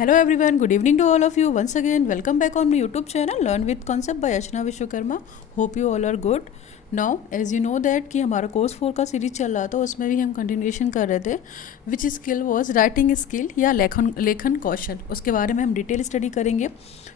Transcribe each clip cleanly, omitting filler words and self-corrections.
Hello everyone, good evening to all of you. Once again, welcome back on my YouTube channel Learn with Concept by Ashna Vishwakarma. Hope you all are good. Now as you know that कि हमारा course 4 का series चल रहा था, उसमें भी हम continuation कर रहे थे विच स्किल वॉज राइटिंग स्किल या लेखन कौशल। उसके बारे में हम डिटेल स्टडी करेंगे।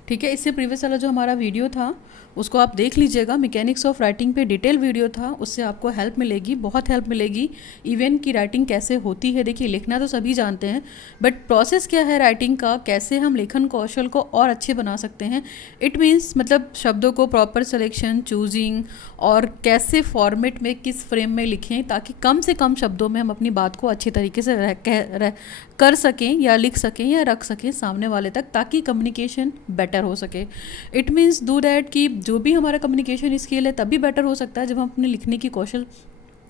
ठीक है, इससे प्रीवियस वाला जो हमारा वीडियो था उसको आप देख लीजिएगा। मैकेनिक्स ऑफ राइटिंग पे डिटेल वीडियो था, उससे आपको हेल्प मिलेगी, बहुत हेल्प मिलेगी। इवन की राइटिंग कैसे होती है, देखिए लिखना तो सभी जानते हैं बट प्रोसेस क्या है राइटिंग का, कैसे हम लेखन कौशल को और अच्छे बना सकते हैं। इट मीन्स मतलब शब्दों को प्रॉपर सिलेक्शन, चूजिंग और कैसे फॉर्मेट में किस फ्रेम में लिखें ताकि कम से कम शब्दों में हम अपनी बात को अच्छे तरीके से कर सकें या लिख सकें या रख सकें सामने वाले तक, ताकि कम्युनिकेशन बेटर हो सके। इट मीन्स डू दैट कि जो भी हमारा कम्युनिकेशन स्किल है तभी बेटर हो सकता है जब हम अपने लिखने की कौशल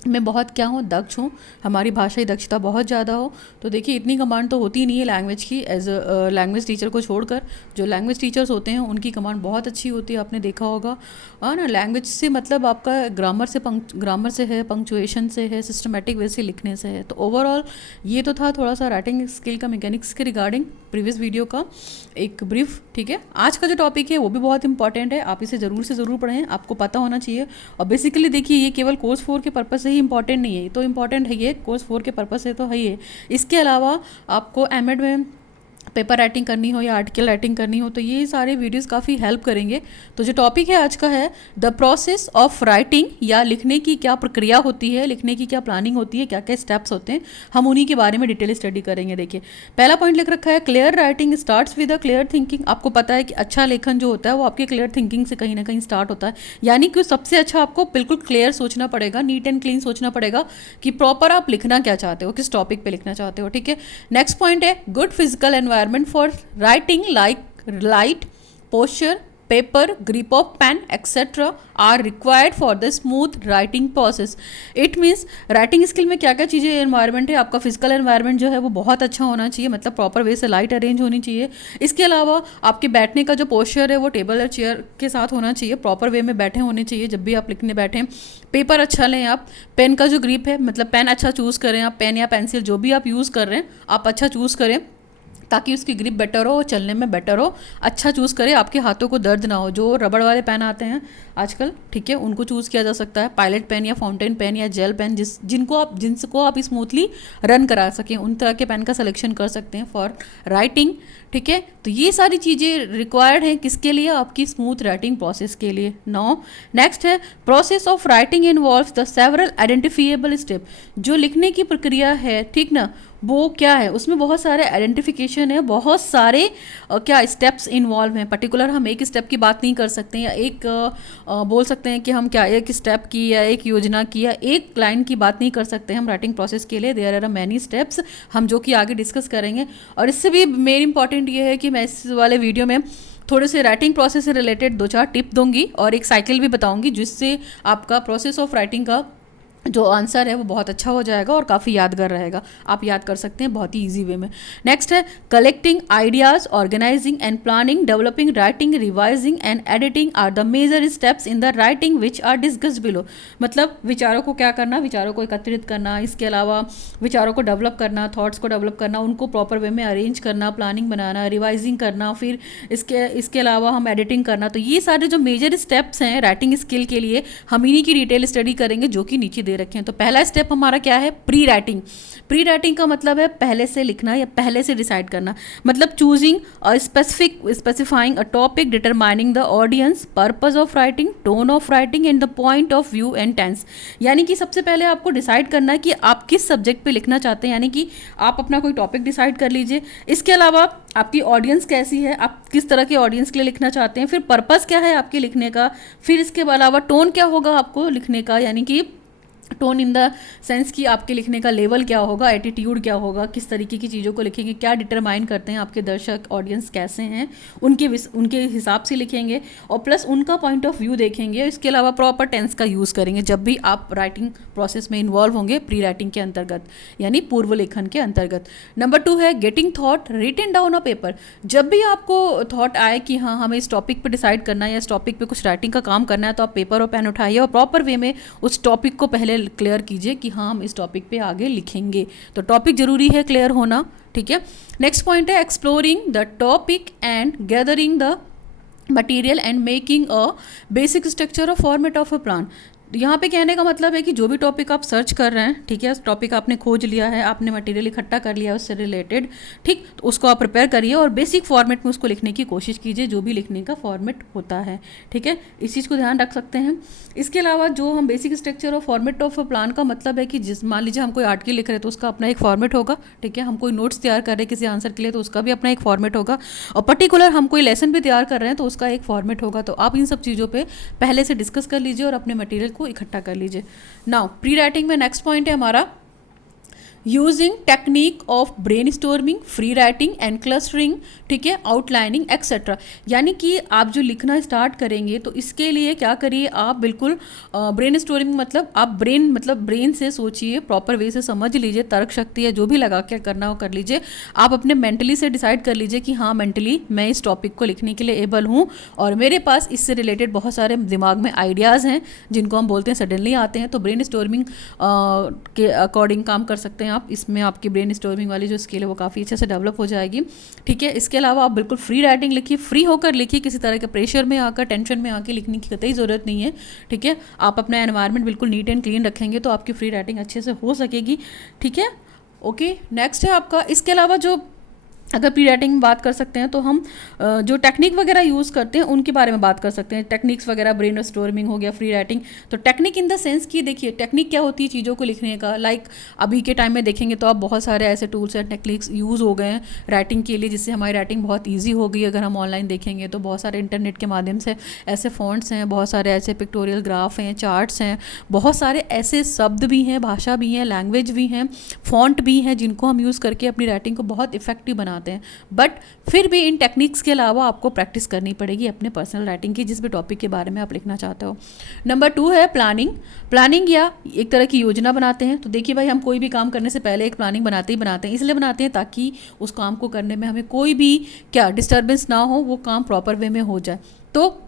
में बहुत क्या हो, दक्ष हूँ, हमारी भाषाई दक्षता बहुत ज़्यादा हो। तो देखिए इतनी कमांड तो होती नहीं है लैंग्वेज की, एज अ लैंग्वेज टीचर को छोड़कर जो लैंग्वेज टीचर्स होते हैं उनकी कमांड बहुत अच्छी होती है, आपने देखा होगा। हाँ ना, लैंग्वेज से मतलब आपका ग्रामर से है, पंक्चुएशन से है, सिस्टमेटिक वे से लिखने से है। तो ओवरऑल ये तो था थोड़ा सा राइटिंग स्किल का मैकेनिक्स के रिगार्डिंग प्रीवियस वीडियो का एक ब्रीफ। ठीक है, आज का जो टॉपिक है वो भी बहुत इंपॉर्टेंट है, आप इसे ज़रूर से ज़रूर पढ़ें, आपको पता होना चाहिए। और बेसिकली देखिए ये केवल कोर्स 4 के पर्पज़ से ही इंपॉर्टेंट नहीं है, तो इंपॉर्टेंट है, ये कोर्स 4 के पर्पज़ से तो है ही है। इसके अलावा आपको एमएड में पेपर राइटिंग करनी हो या आर्टिकल राइटिंग करनी हो तो ये सारे वीडियोस काफ़ी हेल्प करेंगे। तो जो टॉपिक है आज का है द प्रोसेस ऑफ राइटिंग, या लिखने की क्या प्रक्रिया होती है, लिखने की क्या प्लानिंग होती है, क्या क्या स्टेप्स होते हैं, हम उन्हीं के बारे में डिटेल स्टडी करेंगे। देखिए पहला पॉइंट लिख रखा है clear writing starts with a clear thinking. आपको पता है कि अच्छा लेखन जो होता है वो आपकी क्लियर थिंकिंग से कहीं ना कहीं स्टार्ट होता है, यानी कि सबसे अच्छा आपको बिल्कुल क्लियर सोचना पड़ेगा, नीट एंड क्लीन सोचना पड़ेगा कि प्रॉपर आप लिखना क्या चाहते हो, किस टॉपिक पे लिखना चाहते हो। ठीक है, नेक्स्ट पॉइंट है good physical environment for writing like light, posture, paper, grip of pen etc. are required for the smooth writing process. It means writing skill में क्या क्या चीज़ें एनवायरनमेंट है, आपका फिजिकल एनवायरनमेंट जो है वो बहुत अच्छा होना चाहिए, मतलब प्रॉपर वे से लाइट अरेंज होनी चाहिए। इसके अलावा आपके बैठने का जो पोस्चर है वो टेबल या चेयर के साथ होना चाहिए, प्रॉपर वे में बैठे होने चाहिए जब भी आप लिखने बैठें। पेपर अच्छा लें आप, पेन का जो ग्रिप है मतलब पेन अच्छा चूज़ करें आप, पेन या पेंसिल जो भी आप यूज़ कर रहे हैं आप अच्छा चूज़ करें ताकि उसकी ग्रिप बेटर हो, चलने में बेटर हो, अच्छा चूज़ करें, आपके हाथों को दर्द ना हो। जो रबड़ वाले पेन आते हैं आजकल, ठीक है, उनको चूज़ किया जा सकता है, पायलट पेन या फाउंटेन पेन या जेल पेन, जिनको आप स्मूथली रन करा सकें, उन तरह के पेन का सिलेक्शन कर सकते हैं फॉर राइटिंग। ठीक है, तो ये सारी चीज़ें रिक्वायर्ड हैं किसके लिए, आपकी स्मूथ राइटिंग प्रोसेस के लिए। नाउ नेक्स्ट है process of writing involves the several identifiable step. जो लिखने की प्रक्रिया है, ठीक ना, वो क्या है, उसमें बहुत सारे आइडेंटिफिकेशन है, बहुत सारे क्या स्टेप्स इन्वॉल्व हैं। पर्टिकुलर हम एक स्टेप की बात नहीं कर सकते या एक बोल सकते हैं कि हम क्या एक स्टेप की या एक योजना की या एक लाइन की बात नहीं कर सकते हम राइटिंग प्रोसेस के लिए। देयर आर मैनी स्टेप्स, हम जो कि आगे डिस्कस करेंगे। और इससे भी मेन इंपॉर्टेंट ये है कि मैं इस वाले वीडियो में थोड़े से राइटिंग प्रोसेस से रिलेटेड 2-4 टिप दूंगी और एक साइकिल भी बताऊंगी, जिससे आपका प्रोसेस ऑफ राइटिंग का जो आंसर है वो बहुत अच्छा हो जाएगा और काफ़ी यादगार रहेगा, आप याद कर सकते हैं बहुत ही इजी वे में। नेक्स्ट है collecting ideas, organizing and planning, developing, writing, revising and editing are the major steps in the writing which are discussed below. मतलब विचारों को क्या करना, विचारों को एकत्रित करना, इसके अलावा विचारों को डेवलप करना, थॉट्स को डेवलप करना, उनको प्रॉपर वे में अरेंज करना, प्लानिंग बनाना, रिवाइजिंग करना, फिर इसके अलावा हम एडिटिंग करना। तो ये सारे जो मेजर स्टेप्स हैं राइटिंग स्किल के लिए, हम इन्हीं की डिटेल स्टडी करेंगे जो कि नीचे रखें। तो पहला स्टेप हमारा क्या है, प्री राइटिंग। प्री राइटिंग का मतलब है पहले से लिखना या पहले से डिसाइड करना, मतलब choosing a specifying a topic, determining the audience, purpose of writing, tone of writing and the point of view and tense. यानी कि सबसे पहले आपको डिसाइड करना है कि आप किस सब्जेक्ट पे लिखना चाहते हैं, यानी कि आप अपना कोई टॉपिक डिसाइड कर लीजिए। इसके अलावा आपकी ऑडियंस कैसी है, आप किस तरह के ऑडियंस के लिए लिखना चाहते हैं, फिर पर्पस क्या है आपके लिखने का, फिर इसके अलावा टोन क्या होगा आपको लिखने का, यानी कि टोन इन द सेंस कि आपके लिखने का लेवल क्या होगा, एटीट्यूड क्या होगा, किस तरीके की चीज़ों को लिखेंगे, क्या डिटरमाइन करते हैं आपके दर्शक ऑडियंस कैसे हैं, उनके हिसाब से लिखेंगे और प्लस उनका पॉइंट ऑफ व्यू देखेंगे। इसके अलावा प्रॉपर टेंस का यूज़ करेंगे जब भी आप राइटिंग प्रोसेस में इन्वॉल्व होंगे प्री राइटिंग के अंतर्गत, यानी पूर्व लेखन के अंतर्गत। नंबर 2 है getting thought written down a paper. जब भी आपको थॉट आए कि हाँ हमें इस टॉपिक पर डिसाइड करना है या इस टॉपिक पर कुछ राइटिंग का काम करना है, तो आप पेपर और पेन उठाइए और प्रॉपर वे में उस टॉपिक को पहले क्लियर कीजिए कि हाँ हम इस टॉपिक पे आगे लिखेंगे। तो टॉपिक जरूरी है क्लियर होना, ठीक है। नेक्स्ट पॉइंट है exploring the topic and gathering the material and making a basic structure और फॉर्मेट ऑफ अ प्लान। यहाँ पे कहने का मतलब है कि जो भी टॉपिक आप सर्च कर रहे हैं, ठीक है, टॉपिक आपने खोज लिया है, आपने मटेरियल इकट्ठा कर लिया है उससे रिलेटेड, ठीक, तो उसको आप प्रिपेयर करिए और बेसिक फॉर्मेट में उसको लिखने की कोशिश कीजिए, जो भी लिखने का फॉर्मेट होता है, ठीक है, इस चीज़ को ध्यान रख सकते हैं। इसके अलावा जो हम बेसिक स्ट्रक्चर और फॉर्मेट ऑफ प्लान का मतलब है कि जिस मान लीजिए हम कोई आर्टिकल लिख रहे हैं तो उसका अपना एक फॉर्मेट होगा, ठीक है, हम कोई नोट्स तैयार कर रहे हैं किसी आंसर के लिए तो उसका भी अपना एक फॉर्मेट होगा, और पर्टिकुलर हम कोई लेसन भी तैयार कर रहे हैं तो उसका एक फॉर्मेट होगा। तो आप इन सब चीज़ों पे पहले से डिस्कस कर लीजिए और अपने मटेरियल को इकट्ठा कर लीजिए। नाउ प्री राइटिंग में नेक्स्ट पॉइंट है हमारा using technique of brainstorming, free writing and clustering, ठीक है, आउटलाइनिंग एक्सेट्रा। यानी कि आप जो लिखना स्टार्ट करेंगे तो इसके लिए क्या करिए, आप बिल्कुल ब्रेन स्टोरिंग मतलब आप ब्रेन से सोचिए, प्रॉपर वे से समझ लीजिए, तर्क शक्ति है जो भी लगा के करना हो कर लीजिए। आप अपने मेंटली से डिसाइड कर लीजिए कि हाँ मेंटली मैं इस टॉपिक को लिखने के लिए एबल हूँ और मेरे पास इससे रिलेटेड बहुत सारे दिमाग में आइडियाज़ हैं जिनको हम बोलते हैं सडनली आते हैं। तो ब्रेन स्टोर्मिंग के अकॉर्डिंग काम कर सकते हैं आप। इसमें आपकी ब्रेन स्टोर्मिंग वाली जो स्किल है वो काफ़ी अच्छे से डेवलप हो जाएगी, ठीक है। इसके अलावा आप बिल्कुल फ्री राइटिंग लिखिए, फ्री होकर लिखिए, किसी तरह के प्रेशर में आकर टेंशन में आकर लिखने की कतई ज़रूरत नहीं है, ठीक है। आप अपना एनवायरनमेंट बिल्कुल नीट एंड क्लीन रखेंगे तो आपकी फ्री राइटिंग अच्छे से हो सकेगी, ठीक है। ओके, नेक्स्ट है आपका, इसके अलावा जो अगर प्री राइटिंग में बात कर सकते हैं तो हम जो टेक्निक वगैरह यूज़ करते हैं उनके बारे में बात कर सकते हैं। टेक्निक्स वगैरह, ब्रेन स्टोर्मिंग हो गया, फ्री राइटिंग। तो टेक्निक इन द सेंस कि देखिए टेक्निक क्या होती है चीज़ों को लिखने का, लाइक अभी के टाइम में देखेंगे तो आप बहुत सारे ऐसे टूल्स एंड टेक्निक्स यूज़ हो गए हैं राइटिंग के लिए जिससे हमारी राइटिंग बहुत ईजी हो गई। अगर हम ऑनलाइन देखेंगे तो बहुत सारे इंटरनेट के माध्यम से ऐसे फॉन्ट्स हैं, बहुत सारे ऐसे पिक्टोरियल ग्राफ हैं, चार्ट्स हैं, बहुत सारे ऐसे शब्द भी हैं, भाषा भी हैं, लैंग्वेज भी हैं, फॉन्ट भी हैं जिनको हम यूज़ करके अपनी राइटिंग को बहुत इफेक्टिव बनाते हैं। बट फिर भी इन टेक्निक्स के अलावा आपको प्रैक्टिस करनी पड़ेगी अपने पर्सनल राइटिंग की, जिस भी टॉपिक के बारे में आप लिखना चाहते हो। नंबर 2 है प्लानिंग या एक तरह की योजना बनाते हैं। तो देखिए भाई, हम कोई भी काम करने से पहले एक प्लानिंग बनाते हैं, इसलिए बनाते हैं ताकि उस काम को करने में हमें कोई भी क्या डिस्टर्बेंस ना हो, वो काम प्रॉपर वे में हो जाए। तो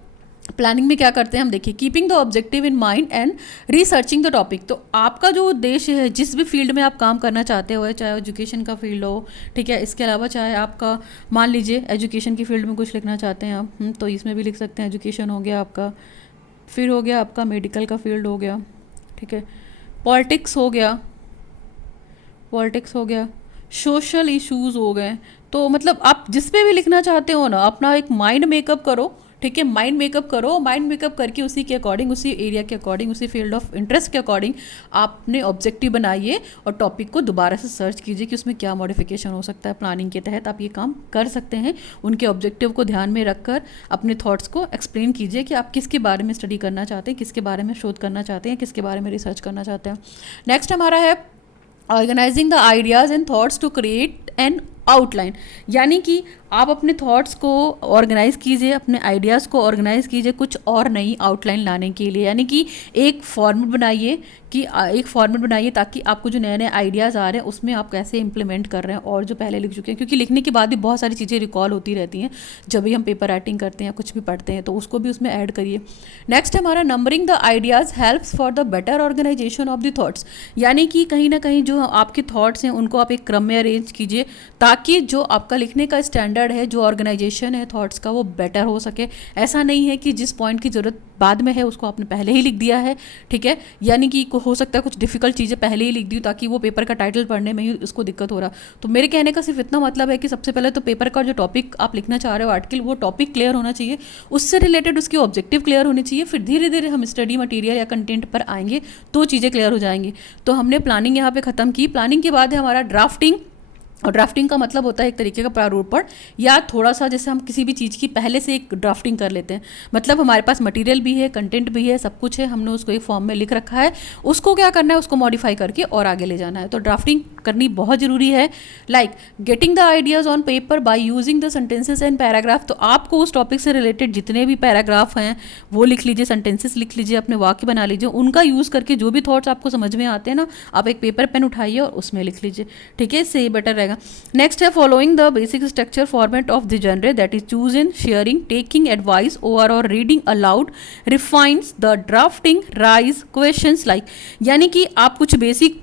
प्लानिंग में क्या करते हैं हम, देखिए keeping the objective in mind and researching the topic. तो आपका जो उद्देश्य है, जिस भी फील्ड में आप काम करना चाहते हो, चाहे एजुकेशन का फील्ड हो, ठीक है, इसके अलावा चाहे आपका मान लीजिए एजुकेशन की फील्ड में कुछ लिखना चाहते हैं आप, तो इसमें भी लिख सकते हैं। एजुकेशन हो गया आपका, फिर हो गया आपका मेडिकल का फील्ड हो गया, ठीक है, पॉलिटिक्स हो गया, सोशल इश्यूज़ हो गए। तो मतलब आप जिस पे भी लिखना चाहते हो ना, अपना एक माइंड मेकअप करो, ठीक है, माइंड मेकअप करके उसी के अकॉर्डिंग, उसी एरिया के अकॉर्डिंग, उसी फील्ड ऑफ इंटरेस्ट के अकॉर्डिंग आपने ऑब्जेक्टिव बनाइए और टॉपिक को दोबारा से सर्च कीजिए कि उसमें क्या मॉडिफिकेशन हो सकता है। प्लानिंग के तहत आप ये काम कर सकते हैं। उनके ऑब्जेक्टिव को ध्यान में रखकर अपने थॉट्स को एक्सप्लेन कीजिए कि आप किसके बारे में स्टडी करना चाहते हैं, किसके बारे में शोध करना चाहते हैं, किसके बारे में रिसर्च करना चाहते हैं। नेक्स्ट हमारा है organizing the ideas and thoughts to create an outline. यानी कि आप अपने थॉट्स को ऑर्गेनाइज़ कीजिए, अपने आइडियाज़ को ऑर्गेनाइज़ कीजिए कुछ और नई आउटलाइन लाने के लिए। यानी कि एक फॉर्मेट बनाइए ताकि आपको जो नए नए आइडियाज़ आ रहे हैं उसमें आप कैसे इंप्लीमेंट कर रहे हैं और जो पहले लिख चुके हैं, क्योंकि लिखने के बाद भी बहुत सारी चीज़ें रिकॉल होती रहती हैं जब भी हम पेपर राइटिंग करते हैं, कुछ भी पढ़ते हैं, तो उसको भी उसमें ऐड करिए। नेक्स्ट हमारा numbering the ideas helps for the better organization of the thoughts. यानी कि कहीं ना कहीं जो आपके थॉट्स हैं उनको आप एक क्रम में अरेंज कीजिए ताकि जो आपका लिखने का स्टैंडर्ड है, जो ऑर्गेनाइजेशन है थॉट्स का, वो बेटर हो सके। ऐसा नहीं है कि जिस पॉइंट की ज़रूरत बाद में है उसको आपने पहले ही लिख दिया है, ठीक है, यानी कि हो सकता है कुछ डिफ़िकल्ट चीज़ें पहले ही लिख दी ताकि वो पेपर का टाइटल पढ़ने में ही उसको दिक्कत हो रहा। तो मेरे कहने का सिर्फ इतना मतलब है कि सबसे पहले तो पेपर का जो टॉपिक आप लिखना चाह रहे हो आर्टिकल, वो टॉपिक क्लियर होना चाहिए, उससे रिलेटेड उसकी ऑब्जेक्टिव क्लियर होनी चाहिए। फिर धीरे धीरे हम स्टडी मटीरियल या कंटेंट पर आएंगे तो चीज़ें क्लियर हो जाएंगी। तो हमने प्लानिंग यहाँ पे ख़त्म की। प्लानिंग के बाद है हमारा ड्राफ्टिंग। और ड्राफ्टिंग का मतलब होता है एक तरीके का प्रारूपण या थोड़ा सा जैसे हम किसी भी चीज़ की पहले से एक ड्राफ्टिंग कर लेते हैं। मतलब हमारे पास मटेरियल भी है, कंटेंट भी है, सब कुछ है, हमने उसको एक फॉर्म में लिख रखा है, उसको क्या करना है, उसको मॉडिफाई करके और आगे ले जाना है। तो ड्राफ्टिंग करनी बहुत ज़रूरी है, like getting the ideas on paper by using the sentences and paragraph. तो आपको उस टॉपिक से रिलेटेड जितने भी पैराग्राफ हैं वो लिख लीजिए, सेंटेंसेस लिख लीजिए, अपने वाक्य बना लीजिए, उनका यूज़ करके जो भी थॉट्स आपको समझ में आते हैं ना, आप एक पेपर पेन उठाइए और उसमें लिख लीजिए, ठीक है, इससे ये बेटर रहेगा। नेक्स्ट है following the basic structure format of the genre, that is choosing, sharing, taking advice over और reading aloud, refines the drafting, raise questions like. यानी कि आप कुछ बेसिक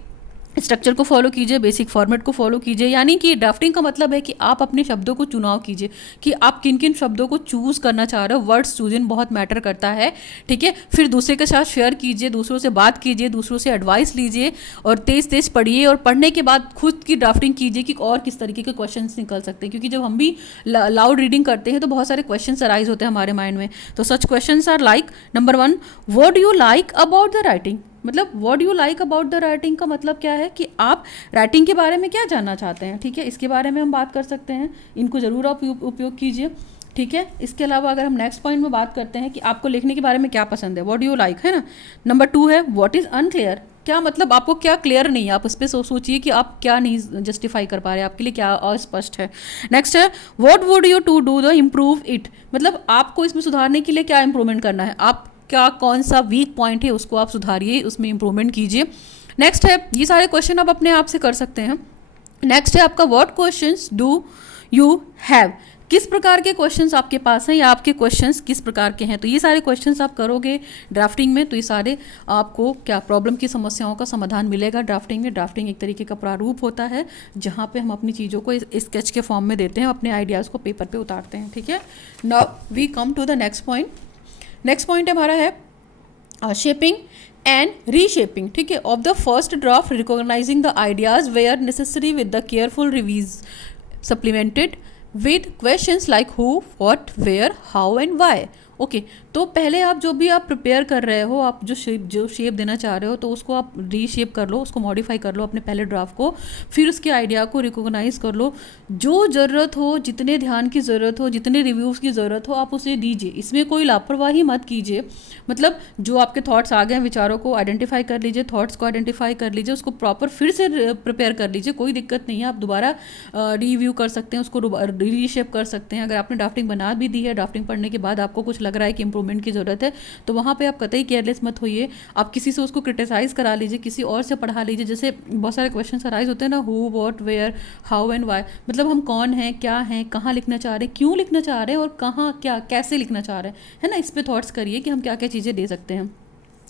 स्ट्रक्चर को फॉलो कीजिए, बेसिक फॉर्मेट को फॉलो कीजिए। यानी कि ड्राफ्टिंग का मतलब है कि आप अपने शब्दों को चुनाव कीजिए कि आप किन किन शब्दों को चूज़ करना चाह रहे हो। वर्ड्स चूजन बहुत मैटर करता है, ठीक है। फिर दूसरे के साथ शेयर कीजिए, दूसरों से बात कीजिए, दूसरों से एडवाइस लीजिए और तेज तेज पढ़िए, और पढ़ने के बाद खुद की ड्राफ्टिंग कीजिए कि और किस तरीके के क्वेश्चन निकल सकते हैं, क्योंकि जब हम भी लाउड रीडिंग करते हैं तो बहुत सारे क्वेश्चन अराइज होते हैं हमारे माइंड में। तो such question are like, number 1, what do you like about the writing. मतलब what you like about the writing का मतलब क्या है कि आप राइटिंग के बारे में क्या जानना चाहते हैं, ठीक है, इसके बारे में हम बात कर सकते हैं। इनको ज़रूर आप उपयोग कीजिए, ठीक है। इसके अलावा अगर हम नेक्स्ट पॉइंट में बात करते हैं कि आपको लिखने के बारे में क्या पसंद है, व्हाट यू लाइक, है ना। नंबर 2 है व्हाट इज़ अनक्लियर, क्या मतलब आपको क्या क्लियर नहीं है, आप उस पर सोचिए कि आप क्या नहीं जस्टिफाई कर पा रहे हैं, आपके लिए क्या अस्पष्ट है। नेक्स्ट है what would you to do the improve it, मतलब आपको इसमें सुधारने के लिए क्या इंप्रूवमेंट करना है, आप क्या कौन सा वीक पॉइंट है उसको आप सुधारिए, उसमें इंप्रूवमेंट कीजिए। नेक्स्ट है, ये सारे क्वेश्चन आप अपने आप से कर सकते हैं। नेक्स्ट है आपका what questions do you have, किस प्रकार के क्वेश्चंस आपके पास हैं या आपके क्वेश्चंस किस प्रकार के हैं। तो ये सारे क्वेश्चंस आप करोगे ड्राफ्टिंग में तो ये सारे आपको क्या प्रॉब्लम की समस्याओं का समाधान मिलेगा ड्राफ्टिंग में। ड्राफ्टिंग एक तरीके का प्रारूप होता है जहाँ पे हम अपनी चीज़ों को स्केच के फॉर्म में देते हैं, अपने आइडियाज़ को पेपर पे उतारते हैं, ठीक है। Now we come to the next point. Next point हमारा है शेपिंग एंड रीशेपिंग, ठीक है, of the first draft, recognising the ideas where necessary with the careful revise supplemented with questions like who, what, where, how and why. Okay, तो पहले आप जो भी आप प्रिपेयर कर रहे हो, आप जो शेप देना चाह रहे हो, तो उसको आप रीशेप कर लो, उसको मॉडिफाई कर लो अपने पहले ड्राफ्ट को, फिर उसके आइडिया को रिकॉग्नाइज कर लो, जो ज़रूरत हो, जितने ध्यान की ज़रूरत हो, जितने रिव्यूज़ की ज़रूरत हो, आप उसे दीजिए। इसमें कोई लापरवाही मत कीजिए, मतलब जो आपके थॉट्स आ गए हैं, विचारों को आइडेंटिफाई कर लीजिए, थॉट्स को आइडेंटिफाई कर लीजिए, उसको प्रॉपर फिर से प्रिपेयर कर लीजिए, कोई दिक्कत नहीं है। आप दोबारा रिव्यू कर सकते हैं, उसको रीशेप कर सकते हैं। अगर आपने ड्राफ्टिंग बना भी दी है, ड्राफ्टिंग पढ़ने के बाद आपको कुछ लग रहा है कि इंप्रूवमेंट की ज़रूरत है, तो वहाँ पे आप कतई केयरलेस मत होइए। आप किसी से उसको क्रिटिसाइज़ करा लीजिए, किसी और से पढ़ा लीजिए। जैसे बहुत सारे क्वेश्चन अराइज होते हैं ना, who, what, where, how and why, मतलब हम कौन हैं, क्या हैं, कहाँ लिखना चाह रहे हैं, क्यों लिखना चाह रहे हैं और कहाँ क्या कैसे लिखना चाह रहे हैं, है ना। इस पर थॉट्स करिए कि हम क्या क्या चीज़ें दे सकते हैं।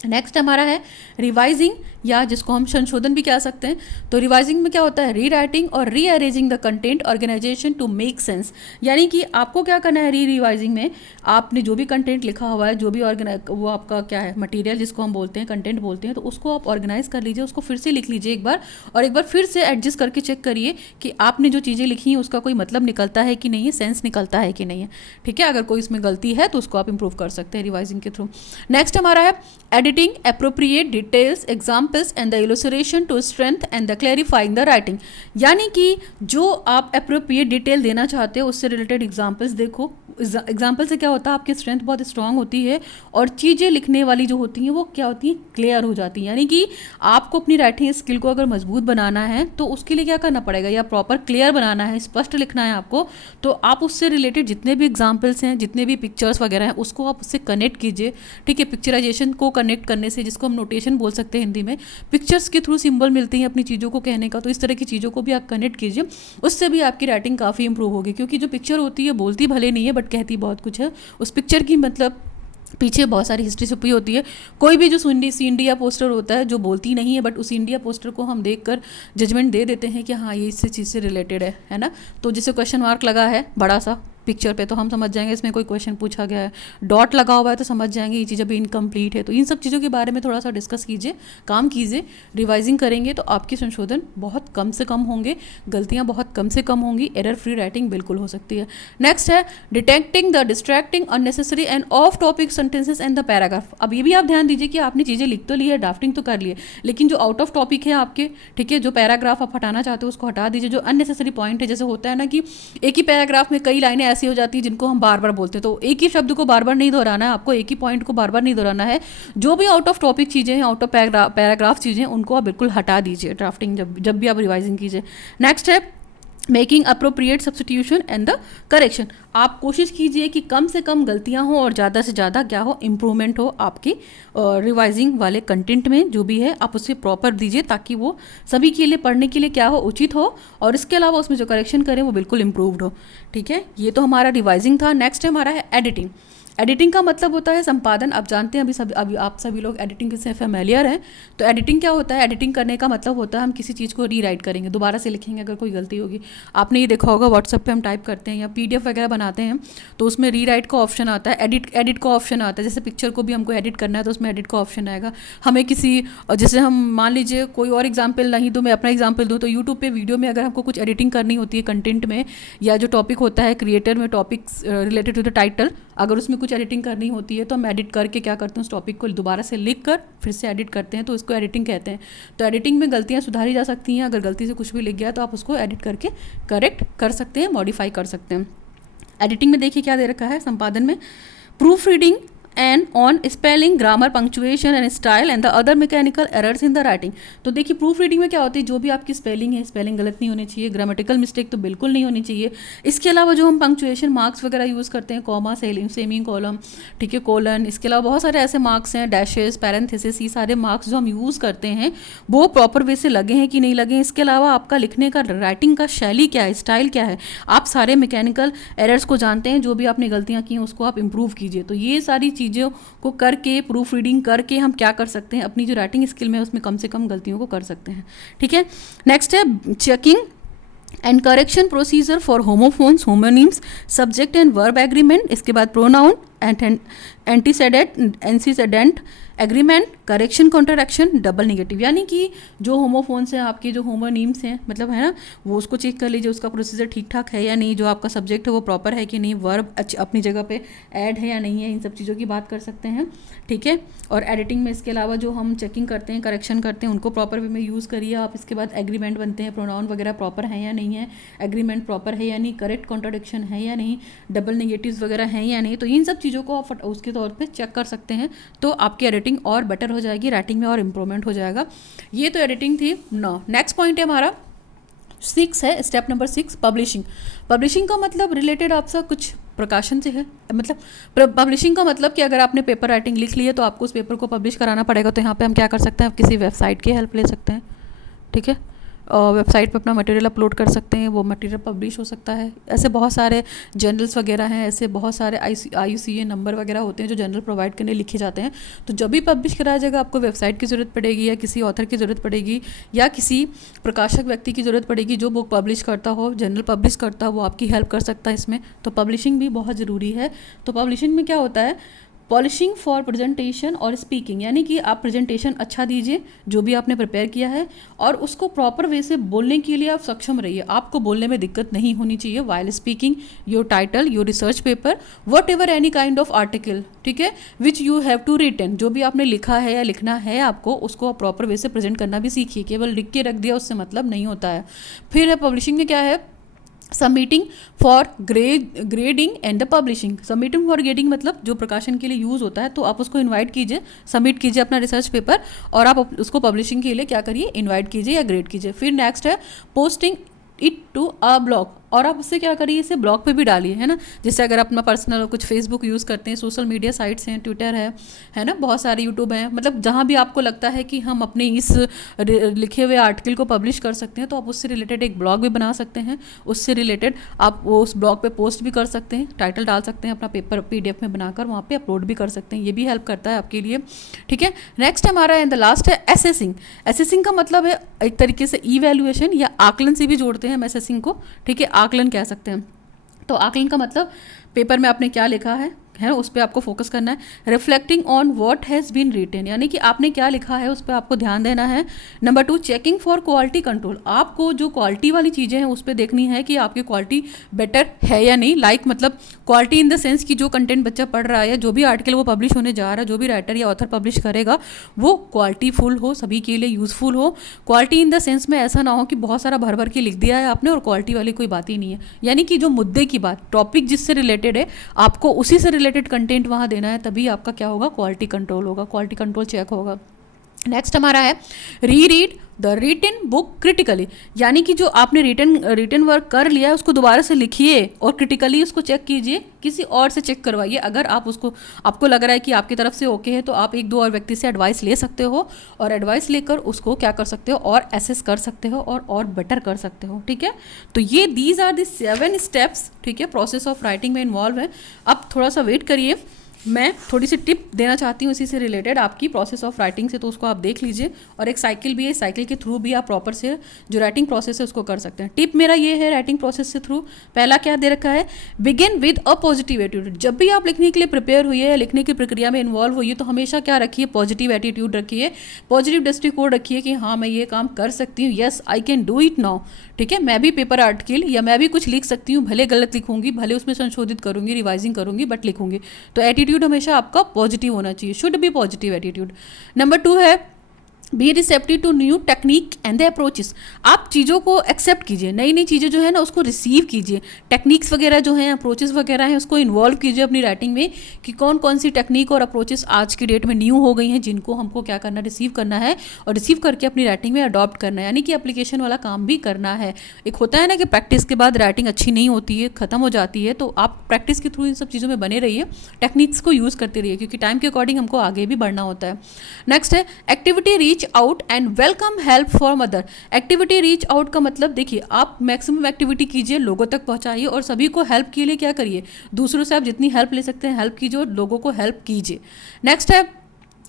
नेक्स्ट हमारा है रिवाइजिंग, या जिसको हम संशोधन भी कह सकते हैं। तो रिवाइजिंग में क्या होता है, रीराइटिंग और rearranging the content organization to make sense. यानी कि आपको क्या करना है रिवाइजिंग में, आपने जो भी कंटेंट लिखा हुआ है, जो भी वो आपका क्या है मटेरियल जिसको हम बोलते हैं, कंटेंट बोलते हैं, तो उसको आप ऑर्गेनाइज कर लीजिए, उसको फिर से लिख लीजिए एक बार, और एक बार फिर से एडजस्ट करके चेक करिए कि आपने जो चीज़ें लिखी हैं उसका कोई मतलब निकलता है कि नहीं है, सेंस निकलता है कि नहीं है, ठीक है। अगर कोई इसमें गलती है तो उसको आप इंप्रूव कर सकते हैं रिवाइजिंग के थ्रू। नेक्स्ट हमारा है editing, appropriate details, examples and the illustration to strength and the clarifying the writing। यानी कि जो आप appropriate डिटेल देना चाहते हो उससे रिलेटेड एग्जाम्पल्स देखो। एग्जाम्पल से क्या होता है, आपकी स्ट्रेंथ बहुत स्ट्रांग होती है और चीज़ें लिखने वाली जो होती हैं वो क्या होती हैं, क्लियर हो जाती हैं। यानी कि आपको अपनी राइटिंग स्किल को अगर मजबूत बनाना है तो उसके लिए क्या करना पड़ेगा, या प्रॉपर क्लियर बनाना है, स्पष्ट लिखना है आपको, तो आप उससे रिलेटेड जितने भी एग्जाम्पल्स हैं, जितने भी पिक्चर्स वगैरह हैं, उसको आप उससे कनेक्ट कीजिए, ठीक है। पिक्चराइजेशन को कनेक्ट करने से, जिसको हम नोटेशन बोल सकते हैं हिंदी में, पिक्चर्स के थ्रू सिंबल मिलती हैं अपनी चीज़ों को कहने का, तो इस तरह की चीज़ों को भी आप कनेक्ट कीजिए, उससे भी आपकी राइटिंग काफ़ी इंप्रूव होगी। क्योंकि जो पिक्चर होती है बोलती भले नहीं है बट कहती बहुत कुछ है। उस पिक्चर की मतलब पीछे बहुत सारी हिस्ट्री छुपी होती है। कोई भी जो सीनरी या पोस्टर होता है जो बोलती नहीं है, बट उस इंडिया पोस्टर को हम देखकर जजमेंट दे देते हैं कि हाँ ये इस चीज़ से रिलेटेड है ना। तो जैसे क्वेश्चन मार्क लगा है बड़ा सा पिक्चर पे, तो हम समझ जाएंगे इसमें कोई क्वेश्चन पूछा गया है। डॉट लगा हुआ है तो समझ जाएंगे ये चीज़ अभी इनकम्प्लीट है। तो इन सब चीज़ों के बारे में थोड़ा सा डिस्कस कीजिए, काम कीजिए। रिवाइजिंग करेंगे तो आपकी संशोधन बहुत कम से कम होंगे, गलतियाँ बहुत कम से कम होंगी, एरर फ्री राइटिंग बिल्कुल हो सकती है। नेक्स्ट है detecting the distracting, unnecessary end of topic sentences and the paragraph. अब ये भी आप ध्यान दीजिए कि आपने चीज़ें लिख तो ली है, ड्राफ्टिंग तो कर लिए, लेकिन जो आउट ऑफ टॉपिक है आपके, ठीक है, जो पैराग्राफ आप हटाना चाहते हो उसको हटा दीजिए। जो अननेसेसरी पॉइंट है, जैसे होता है ना कि एक ही पैराग्राफ में कई लाइनें ऐसी हो जाती है जिनको हम बार बार बोलते हैं, तो एक ही शब्द को बार बार नहीं दोहराना है आपको, एक ही पॉइंट को बार बार नहीं दोहराना है। जो भी आउट ऑफ टॉपिक चीज़ें हैं, आउट ऑफ पैराग्राफ चीज़ें, उनको आप बिल्कुल हटा दीजिए ड्राफ्टिंग जब भी आप रिवाइजिंग कीजिए। नेक्स्ट है making appropriate substitution and the correction. आप कोशिश कीजिए कि कम से कम गलतियां हो और ज़्यादा से ज़्यादा क्या हो, इम्प्रूवमेंट हो आपकी रिवाइजिंग वाले कंटेंट में जो भी है, आप उसे प्रॉपर दीजिए ताकि वो सभी के लिए पढ़ने के लिए क्या हो, उचित हो, और इसके अलावा उसमें जो करेक्शन करें वो बिल्कुल इम्प्रूव्ड हो। ठीक है, ये तो हमारा रिवाइजिंग था। नेक्स्ट हमारा है एडिटिंग। एडिटिंग का मतलब होता है संपादन। आप जानते हैं अभी आप सभी लोग एडिटिंग से फैमिलियर हैं। तो एडिटिंग क्या होता है, एडिटिंग करने का मतलब होता है हम किसी चीज़ को रीराइट करेंगे, दोबारा से लिखेंगे अगर कोई गलती होगी। आपने ये देखा होगा व्हाट्सएप पे हम टाइप करते हैं या पीडीएफ वगैरह बनाते हैं तो उसमें रीराइट का ऑप्शन आता है, एडिट का ऑप्शन आता है। जैसे पिक्चर को भी हमको एडिट करना है तो उसमें एडिट का ऑप्शन आएगा। हमें किसी, जैसे हम मान लीजिए कोई और एग्जाम्पल नहीं दूँ, मैं अपना एग्जाम्पल दूँ, तो यूट्यूब पे वीडियो में अगर हमको कुछ एडिटिंग करनी होती है कंटेंट में, या जो टॉपिक होता है क्रिएटर में, topics related to the title, अगर उसमें कुछ एडिटिंग करनी होती है तो हम एडिट करके क्या करते हैं, उस टॉपिक को दोबारा से लिख कर फिर से एडिट करते हैं, तो इसको एडिटिंग कहते हैं। तो एडिटिंग में गलतियां सुधारी जा सकती हैं। अगर गलती से कुछ भी लिख गया तो आप उसको एडिट करके करेक्ट कर सकते हैं, मॉडिफाई कर सकते हैं। एडिटिंग में देखिए क्या दे रखा है संपादन में, proof reading and on spelling, grammar, punctuation and style and the other mechanical errors in the writing. तो देखिए प्रूफ रीडिंग में क्या होती है, जो भी आपकी स्पेलिंग है, स्पेलिंग गलत नहीं होनी चाहिए, ग्रामेटिकल मिस्टेक तो बिल्कुल नहीं होनी चाहिए। इसके अलावा जो हम पंक्चुएशन मार्क्स वगैरह यूज़ करते हैं, कॉमा, सेमी कॉलम, ठीक है, कोलन, इसके अलावा बहुत सारे ऐसे मार्क्स हैं, डैशेस, पैरेंथेसिस, ये सारे मार्क्स जो हम यूज़ करते हैं वो प्रॉपर वे से लगे हैं कि नहीं लगे हैं। इसके अलावा आपका लिखने का, राइटिंग का शैली क्या है, स्टाइल क्या है, आप सारे मैकेनिकल एरर्स को जानते हैं। जो भी आपने गलतियाँ की हैं उसको आप इम्प्रूव कीजिए। तो ये सारी चीज़ों को करके, प्रूफ रीडिंग करके हम क्या कर सकते हैं, अपनी जो राइटिंग स्किल में उसमें कम से कम गलतियों को कर सकते हैं। ठीक है, नेक्स्ट है checking and correction procedure for homophones, homonyms, subject and verb agreement. इसके बाद pronoun and antecedent agreement, correction, contraction, double negative. यानी कि जो होमोफोन्स हैं आपके, जो होमोनीम्स हैं, मतलब है ना, वो उसको चेक कर लीजिए उसका प्रोसीजर ठीक ठाक है या नहीं, जो आपका सब्जेक्ट है वो प्रॉपर है कि नहीं, वर्ब अपनी जगह पे ऐड है या नहीं है, इन सब चीज़ों की बात कर सकते हैं। ठीक है, और एडिटिंग में इसके अलावा जो हम चेकिंग करते हैं, करेक्शन करते हैं, उनको प्रॉपर वे में यूज़ करिए आप। इसके बाद एग्रीमेंट बनते हैं, प्रोनाउन वगैरह प्रॉपर है या नहीं है, एग्रीमेंट प्रॉपर है या नहीं, करेक्ट कॉन्ट्रडिक्शन है या नहीं, डबल नेगेटिव्स वगैरह हैं या नहीं। तो इन सब चीज़ों को आप उसके तौर पर चेक कर सकते हैं, तो आपकी एडिटिंग और बेटर हो जाएगी, राइटिंग में और इम्प्रूवमेंट हो जाएगा। ये तो एडिटिंग थी। नेक्स्ट पॉइंट है हमारा 6 है, स्टेप नंबर 6, पब्लिशिंग। पब्लिशिंग का मतलब रिलेटेड आपसा कुछ प्रकाशन से है। मतलब पब्लिशिंग का मतलब कि अगर आपने पेपर राइटिंग लिख ली है तो आपको उस पेपर को पब्लिश कराना पड़ेगा। तो यहाँ पे हम क्या कर सकते हैं, आप किसी वेबसाइट की हेल्प ले सकते हैं। ठीक है, वेबसाइट पे अपना मटेरियल अपलोड कर सकते हैं, वो मटेरियल पब्लिश हो सकता है। ऐसे बहुत सारे जर्नल्स वगैरह हैं, ऐसे बहुत सारे IUCA नंबर वगैरह होते हैं जो जर्नल प्रोवाइड करने लिखे जाते हैं। तो जब भी पब्लिश कराया जाएगा आपको वेबसाइट की ज़रूरत पड़ेगी, या किसी ऑथर की ज़रूरत पड़ेगी, या किसी प्रकाशक व्यक्ति की ज़रूरत पड़ेगी जो बुक पब्लिश करता हो, जर्नल पब्लिश करता हो, वो आपकी हेल्प कर सकता है इसमें। तो पब्लिशिंग भी बहुत ज़रूरी है। तो पब्लिशिंग में क्या होता है, पॉलिशिंग फॉर प्रेजेंटेशन और स्पीकिंग, यानी कि आप प्रेजेंटेशन अच्छा दीजिए जो भी आपने प्रिपेयर किया है, और उसको प्रॉपर वे से बोलने के लिए आप सक्षम रहिए। आपको बोलने में दिक्कत नहीं होनी चाहिए while speaking your title, your research paper, whatever any kind of article, ठीक है, which you have to written. जो भी आपने लिखा है या लिखना है आपको, उसको आप प्रॉपर वे से प्रेजेंट करना भी सीखिए। केवल लिख के रख दिया उससे मतलब नहीं होता है। फिर है पब्लिशिंग में क्या है, submitting for grading and the publishing. Submitting for grading मतलब जो प्रकाशन के लिए यूज़ होता है, तो आप उसको इनवाइट कीजिए, सबमिट कीजिए अपना रिसर्च पेपर, और आप उसको पब्लिशिंग के लिए क्या करिए, इनवाइट कीजिए या ग्रेड कीजिए। फिर नेक्स्ट है posting it to a blog, और आप उससे क्या करिए, इसे ब्लॉग पे भी डालिए, है ना। जैसे अगर अपना पर्सनल कुछ फेसबुक यूज़ करते हैं, सोशल मीडिया साइट्स हैं, ट्विटर है ना, बहुत सारे यूट्यूब हैं, मतलब जहाँ भी आपको लगता है कि हम अपने इस लिखे हुए आर्टिकल को पब्लिश कर सकते हैं, तो आप उससे रिलेटेड एक ब्लॉग भी बना सकते हैं। उससे रिलेटेड आप वो उस ब्लॉग पे पोस्ट भी कर सकते हैं, टाइटल डाल सकते हैं, अपना पेपर PDF में बनाकर वहाँ पे अपलोड भी कर सकते हैं। ये भी हेल्प करता है आपके लिए। ठीक है, नेक्स्ट हमारा एंड द लास्ट है एसेसिंग। एसेसिंग का मतलब है एक तरीके से इवैल्यूएशन या आकलन से भी जोड़ते हैं हम एसेसिंग को। ठीक है, आकलन कह सकते हैं। तो आकलन का मतलब पेपर में आपने क्या लिखा है, है उस पर आपको फोकस करना है। Reflecting on what has been written, यानी कि आपने क्या लिखा है उस पर आपको ध्यान देना है। Number 2, checking for quality control, आपको जो क्वालिटी वाली चीज़ें हैं उस पर देखनी है कि आपकी क्वालिटी बेटर है या नहीं। लाइक मतलब क्वालिटी इन द सेंस कि जो कंटेंट बच्चा पढ़ रहा है, जो भी आर्टिकल वो पब्लिश होने जा रहा है, जो भी राइटर या ऑथर पब्लिश करेगा वो क्वालिटीफुल हो, सभी के लिए यूज़फुल हो। क्वालिटी इन द सेंस में ऐसा ना हो कि बहुत सारा भर भर के लिख दिया है आपने और क्वालिटी वाली कोई बात ही नहीं है, यानी कि जो मुद्दे की बात, टॉपिक जिससे रिलेटेड है, आपको उसी से रिलेटेड कंटेंट वहाँ देना है, तभी आपका क्या होगा, क्वालिटी कंट्रोल होगा, क्वालिटी कंट्रोल चेक होगा। नेक्स्ट हमारा है re read the written book critically, यानी कि जो आपने रिटन वर्क कर लिया है उसको दोबारा से लिखिए और क्रिटिकली उसको चेक कीजिए, किसी और से चेक करवाइए। अगर आप उसको, आपको लग रहा है कि आपकी तरफ से ओके है, तो आप 1-2 और व्यक्ति से एडवाइस ले सकते हो और एडवाइस लेकर उसको क्या कर सकते हो, और एसेस कर सकते हो और बेटर कर सकते हो। ठीक है, तो ये दीज आर द 7 स्टेप्स, ठीक है, प्रोसेस ऑफ राइटिंग में इन्वॉल्व है। अब थोड़ा सा वेट करिए, मैं थोड़ी सी टिप देना चाहती हूँ इसी से रिलेटेड आपकी प्रोसेस ऑफ राइटिंग से, तो उसको आप देख लीजिए। और एक साइकिल भी है, साइकिल के थ्रू भी आप प्रॉपर से जो राइटिंग प्रोसेस है उसको कर सकते हैं। टिप मेरा ये है राइटिंग प्रोसेस से थ्रू, पहला क्या दे रखा है, begin with a positive attitude. जब भी आप लिखने के लिए प्रिपेयर हुई है, लिखने की प्रक्रिया में इन्वॉल्व हुई है, तो हमेशा क्या रखिए, पॉजिटिव एटीट्यूड रखिए, पॉजिटिव दृष्टिकोण रखिए कि हाँ मैं ये काम कर सकती हूँ, yes I can do it now. ठीक है, मैं भी पेपर आर्टिकल या मैं भी कुछ लिख सकती हूँ, भले गलत लिखूंगी, भले उसमें संशोधित करूंगी, रिवाइजिंग करूंगी, बट लिखूंगी। तो एटीट्यूड हमेशा आपका पॉजिटिव होना चाहिए, should be positive attitude. Number 2 है be receptive to new technique and the approaches. आप चीज़ों को एक्सेप्ट कीजिए, नई नई चीज़ें जो है ना उसको रिसीव कीजिए, टेक्निक्स वगैरह जो हैं, अप्रोचेस वगैरह हैं, उसको इन्वॉल्व कीजिए अपनी राइटिंग में कि कौन कौन सी टेक्निक और अप्रोचेस आज की डेट में न्यू हो गई हैं, जिनको हमको क्या करना, रिसीव करना है और रिसीव करके अपनी राइटिंग में अडॉप्ट करना है, यानी कि एप्लीकेशन वाला काम भी करना है। एक होता है ना कि प्रैक्टिस के बाद राइटिंग अच्छी नहीं होती है, खत्म हो जाती है, तो आप प्रैक्टिस के थ्रू इन सब चीज़ों में बने रहिए, टेक्निक्स को यूज़ करते रहिए, क्योंकि टाइम के अकॉर्डिंग हमको आगे भी बढ़ना होता है। नेक्स्ट है activity reach out and welcome help from other. Activity reach out का मतलब देखिए, आप मैक्सिमम एक्टिविटी कीजिए, लोगों तक पहुंचाइए और सभी को हेल्प के लिए क्या करिए, दूसरों से आप जितनी हेल्प ले सकते हैं हेल्प कीजिए और लोगों को हेल्प कीजिए। नेक्स्ट है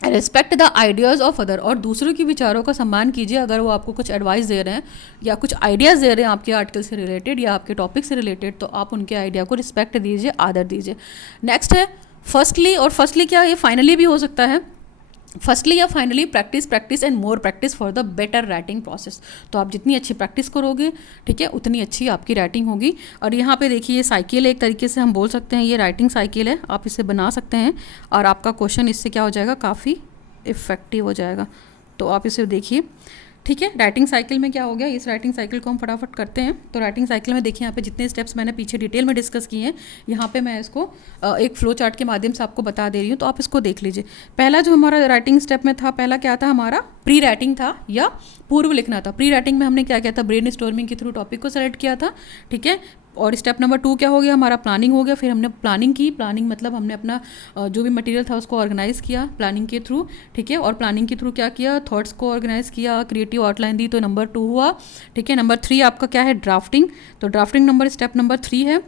respect the ideas of other, और दूसरों के विचारों का सम्मान कीजिए। अगर वो आपको कुछ एडवाइस दे रहे हैं या कुछ आइडियाज़ दे रहे हैं आपके आर्टिकल से रिलेटेड या आपके टॉपिक से रिलेटेड, तो आप उनके आइडिया को रिस्पेक्ट दीजिए, आदर दीजिए। नेक्स्ट है फर्स्टली, और फर्स्टली क्या, ये फाइनली भी हो सकता है, फर्स्टली या finally practice and more practice for the better writing process. तो आप जितनी अच्छी प्रैक्टिस करोगे, ठीक है, उतनी अच्छी आपकी राइटिंग होगी। और यहाँ पे देखिए, ये साइकिल है, एक तरीके से हम बोल सकते हैं ये राइटिंग साइकिल है, आप इसे बना सकते हैं और आपका क्वेश्चन इससे क्या हो जाएगा, काफ़ी इफ़ेक्टिव हो जाएगा। तो आप इसे देखिए, ठीक है। राइटिंग साइकिल में क्या हो गया, इस राइटिंग साइकिल को हम फटाफट करते हैं। तो राइटिंग साइकिल में देखिए, यहाँ पे जितने स्टेप्स मैंने पीछे डिटेल में डिस्कस किए हैं, यहाँ पे मैं इसको एक फ्लो चार्ट के माध्यम से आपको बता दे रही हूँ, तो आप इसको देख लीजिए। पहला जो हमारा राइटिंग स्टेप में था, पहला क्या था हमारा, प्री राइटिंग था या पूर्व लिखना था। प्री राइटिंग में हमने क्या किया था, ब्रेन स्टॉर्मिंग के थ्रू टॉपिक को सेलेक्ट किया था, ठीक है। और स्टेप नंबर 2 क्या हो गया हमारा, प्लानिंग हो गया। फिर हमने प्लानिंग की, प्लानिंग मतलब हमने अपना जो भी मटेरियल था उसको ऑर्गेनाइज किया प्लानिंग के थ्रू, ठीक है। और प्लानिंग के थ्रू क्या किया, थॉट्स को ऑर्गेनाइज किया, क्रिएटिव आउटलाइन दी, तो नंबर 2 हुआ, ठीक है। नंबर 3 आपका क्या है, ड्राफ्टिंग। तो ड्राफ्टिंग नंबर स्टेप नंबर 3 है।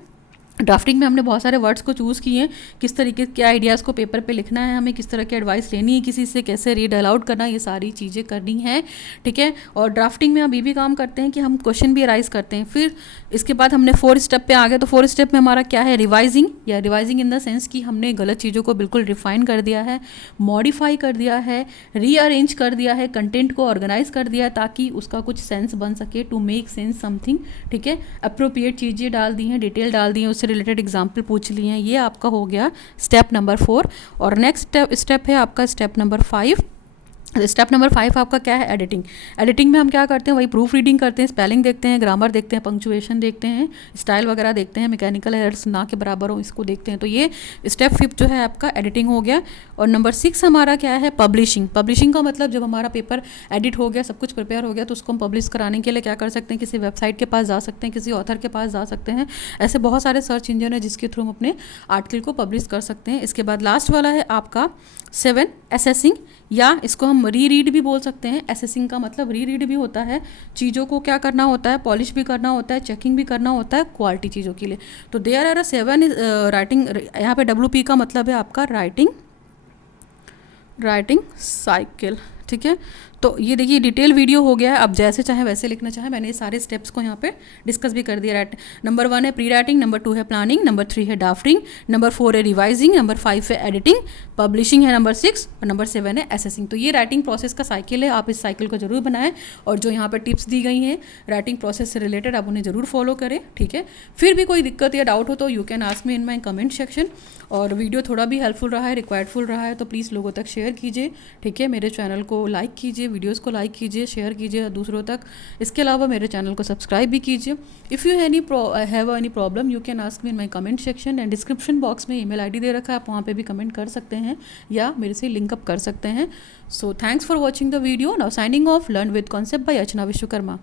ड्राफ्टिंग में हमने बहुत सारे वर्ड्स को चूज़ किए हैं, किस तरीके के आइडियाज़ को पेपर पे लिखना है, हमें किस तरह की एडवाइस लेनी है किसी से, कैसे रीड अलाउड करना, ये सारी चीज़ें करनी है, ठीक है। और ड्राफ्टिंग में हम ये भी काम करते हैं कि हम क्वेश्चन भी अराइज करते हैं। फिर इसके बाद हमने 4 स्टेप पे आ गए। तो 4 स्टेप में हमारा क्या है, रिवाइजिंग, या रिवाइजिंग इन द सेंस कि हमने गलत चीज़ों को बिल्कुल रिफाइन कर दिया है, मॉडिफाई कर दिया है, रीअरेंज कर दिया है, कंटेंट को ऑर्गेनाइज कर दिया है ताकि उसका कुछ सेंस बन सके, टू मेक सेंस समथिंग, ठीक है। अप्रोप्रिएट चीज़ें डाल दी हैं, डिटेल डाल दी हैं, उससे रिलेटेड एग्जाम्पल पूछ लिए हैं। ये आपका हो गया स्टेप नंबर 4। और नेक्स्ट स्टेप है आपका स्टेप नंबर 5। स्टेप नंबर 5 आपका क्या है, एडिटिंग। एडिटिंग में हम क्या करते हैं, वही प्रूफ रीडिंग करते हैं, स्पेलिंग देखते हैं, ग्रामर देखते हैं, पंक्चुएशन देखते हैं, स्टाइल वगैरह देखते हैं, मैकेनिकल एरर्स ना के बराबर हो इसको देखते हैं। तो ये स्टेप 5 जो है आपका एडिटिंग हो गया। और नंबर 6 हमारा क्या है, पब्लिशिंग। पब्लिशिंग का मतलब जब हमारा पेपर एडिट हो गया, सब कुछ प्रिपेयर हो गया, तो उसको हम पब्लिश कराने के लिए क्या कर सकते हैं, किसी वेबसाइट के पास जा सकते हैं, किसी ऑथर के पास जा सकते हैं। ऐसे बहुत सारे सर्च इंजन है जिसके थ्रू हम अपने आर्टिकल को पब्लिश कर सकते हैं। इसके बाद लास्ट वाला है आपका 7 एसेसिंग, या इसको हम री रीड भी बोल सकते हैं। एसेसिंग का मतलब री रीड भी होता है, चीज़ों को क्या करना होता है, पॉलिश भी करना होता है, चेकिंग भी करना होता है क्वालिटी चीज़ों के लिए। तो देयर आर 7 राइटिंग, यहाँ पे WP का मतलब है आपका राइटिंग साइकिल, ठीक है। तो तो ये देखिए डिटेल वीडियो हो गया है, आप जैसे चाहे वैसे लिखना चाहे, मैंने ये सारे स्टेप्स को यहाँ पे डिस्कस भी कर दिया। नंबर 1 है प्री राइटिंग, नंबर 2 है प्लानिंग, नंबर 3 है ड्राफ्टिंग, नंबर 4 है रिवाइजिंग, नंबर 5 है एडिटिंग, पब्लिशिंग है नंबर 6 और नंबर 7 है असेसिंग। तो ये राइटिंग प्रोसेस का साइकिल है, आप इस साइकिल को जरूर बनाएं और जो यहाँ पर टिप्स दी गई हैं राइटिंग प्रोसेस से रिलेटेड आप उन्हें ज़रूर फॉलो करें, ठीक है। फिर भी कोई दिक्कत या डाउट हो तो you can ask me in my comment section. और वीडियो थोड़ा भी हेल्पफुल रहा है, रिक्वायर्डफुल रहा है तो प्लीज़ लोगों तक शेयर कीजिए, ठीक है। मेरे चैनल को लाइक कीजिए, वीडियोज़ को लाइक कीजिए, शेयर कीजिए दूसरों तक। इसके अलावा मेरे चैनल को सब्सक्राइब भी कीजिए। If you have any problem you can ask me in my comment section and description box में ईमेल आईडी दे रखा है, आप वहाँ पे भी कमेंट कर सकते हैं या मेरे से लिंकअप कर सकते हैं। So thanks for watching the video. Now signing off, learn with concept bye Archana Vishwakarma.